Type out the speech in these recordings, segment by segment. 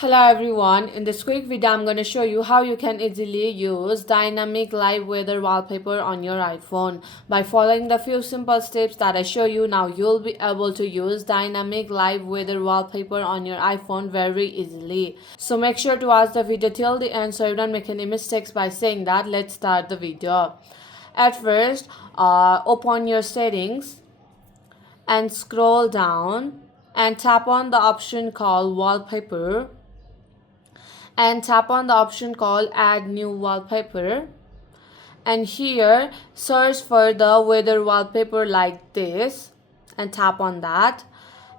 Hello everyone, in this quick video I'm going to show you how you can easily use dynamic live weather wallpaper on your iPhone. By following the few simple steps that I show you, now you'll be able to use dynamic live weather wallpaper on your iPhone very easily. So make sure to watch the video till the end so you don't make any mistakes by saying that. Let's start the video. At first, open your settings and scroll down and tap on the option called wallpaper and tap on the option called add new wallpaper, and here search for the weather wallpaper like this and tap on that,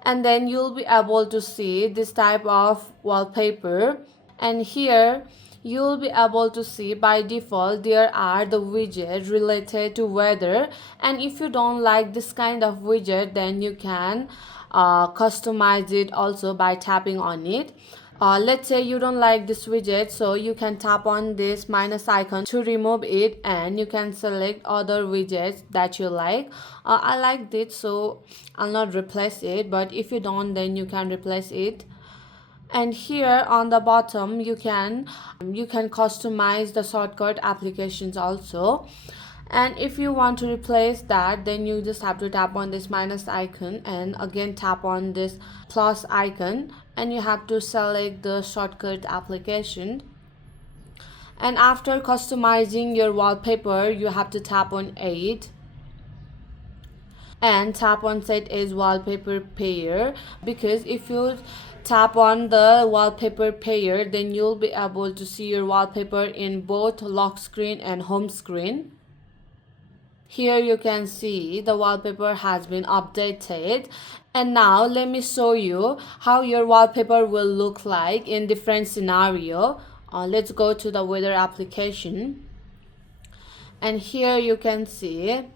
and then you'll be able to see this type of wallpaper. And here you'll be able to see by default there are the widgets related to weather, and if you don't like this kind of widget then you can customize it also by tapping on it. Let's say you don't like this widget, so you can tap on this minus icon to remove it, and you can select other widgets that you like. I like this, so I'll not replace it, but if you don't then you can replace it. And here on the bottom you can customize the shortcut applications also. And if you want to replace that, then you just have to tap on this minus icon and again tap on this plus icon, and you have to select the shortcut application. And after customizing your wallpaper, you have to tap on 8 and tap on set as wallpaper pair, because if you tap on the wallpaper pair then you'll be able to see your wallpaper in both lock screen and home screen. Here you can see the wallpaper has been updated, and now let me show you how your wallpaper will look like in different scenario. Let's go to the weather application, and here you can see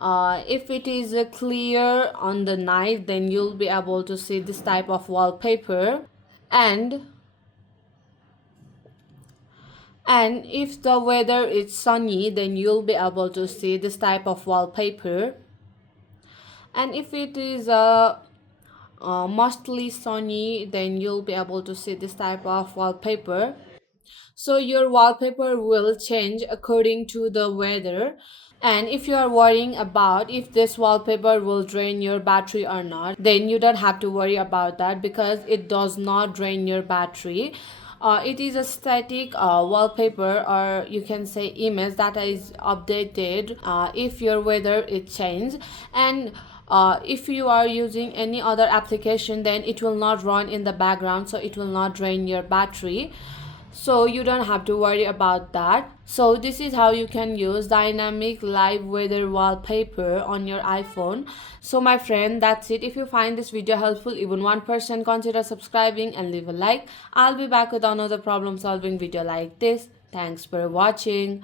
if it is clear on the night then you'll be able to see this type of wallpaper, and if the weather is sunny then you'll be able to see this type of wallpaper, and if it is mostly sunny then you'll be able to see this type of wallpaper. So your wallpaper will change according to the weather. And if you are worrying about if this wallpaper will drain your battery or not, then you don't have to worry about that, because it does not drain your battery. It is a static wallpaper, or you can say image, that is updated if your weather is changed. And if you are using any other application then it will not run in the background, so it will not drain your battery, so you don't have to worry about that. So this is how you can use dynamic live weather wallpaper on your iPhone. So my friend, that's it. If you find this video helpful, even 1%, consider subscribing and leave a like. I'll be back with another problem solving video like this. Thanks for watching.